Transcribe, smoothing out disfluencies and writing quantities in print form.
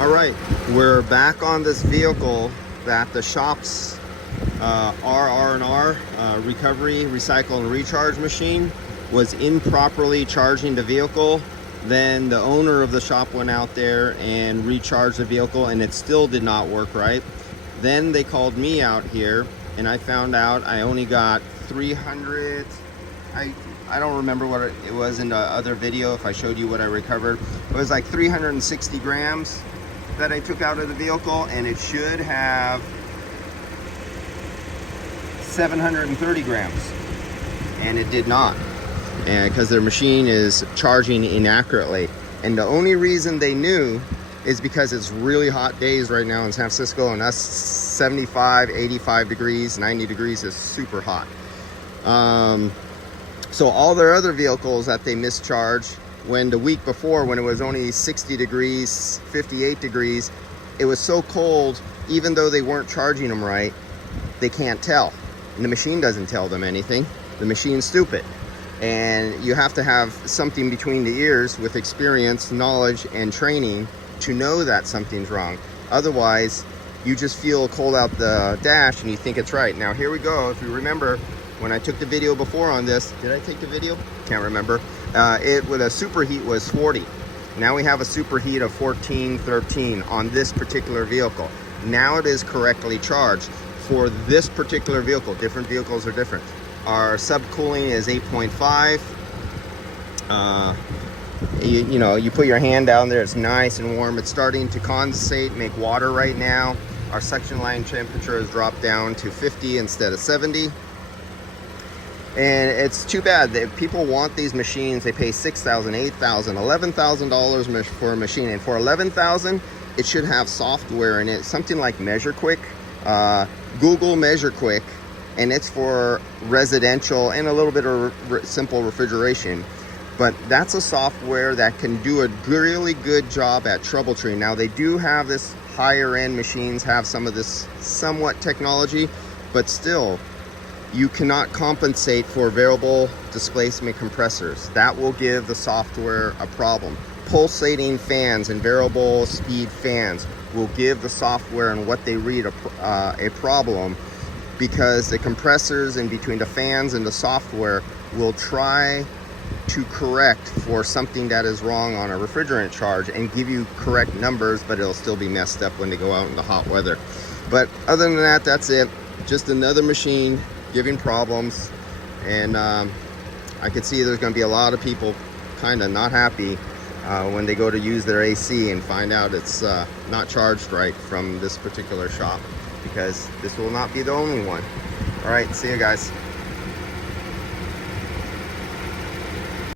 All right, we're back on this vehicle that the shop's R&R, recovery, recycle and recharge machine, was improperly charging the vehicle. Then the owner of the shop went out there and recharged the vehicle, and it still did not work right. Then they called me out here, and I found out I only got 300, I don't remember what it was in the other video if I showed you what I recovered. It was like 360 grams that I took out of the vehicle, and it should have 730 grams, and it did not, and because their machine is charging inaccurately. And the only reason they knew is because it's really hot days right now in San Francisco, and that's 75, 85 degrees, 90 degrees is super hot. So all their other vehicles that they mischarged, when the week before, when it was only 60 degrees, 58 degrees, it was so cold, even though they weren't charging them right, they can't tell. And the machine doesn't tell them anything. The machine's stupid. And you have to have something between the ears with experience, knowledge, and training to know that something's wrong. Otherwise, you just feel cold out the dash and you think it's right. Now here we go. If you remember, when I took the video before on this, did I take the video? Can't remember. It with a superheat was 40. Now we have a superheat of 14, 13 on this particular vehicle. Now it is correctly charged for this particular vehicle. Different vehicles are different. Our subcooling is 8.5. You know, you put your hand down there, it's nice and warm. It's starting to condensate, make water right now. Our suction line temperature has dropped down to 50 instead of 70. And it's too bad that people want these machines. They pay $6,000, $8,000, $11,000 for a machine, and for $11,000, it should have software in it, something like Measure Quick, Google Measure Quick, and it's for residential and a little bit of simple refrigeration. But that's a software that can do a really good job at troubleshooting. Now they do have this higher end machines have some of this somewhat technology, but still, you cannot compensate for variable displacement compressors. That will give the software a problem. Pulsating fans and variable speed fans will give the software and what they read a problem, because the compressors in between the fans and the software will try to correct for something that is wrong on a refrigerant charge and give you correct numbers, but it'll still be messed up when they go out in the hot weather. But other than that, that's it. Just another machine giving problems, and I could see there's going to be a lot of people kind of not happy when they go to use their AC and find out it's not charged right from this particular shop, because this will not be the only one. All right, see you guys.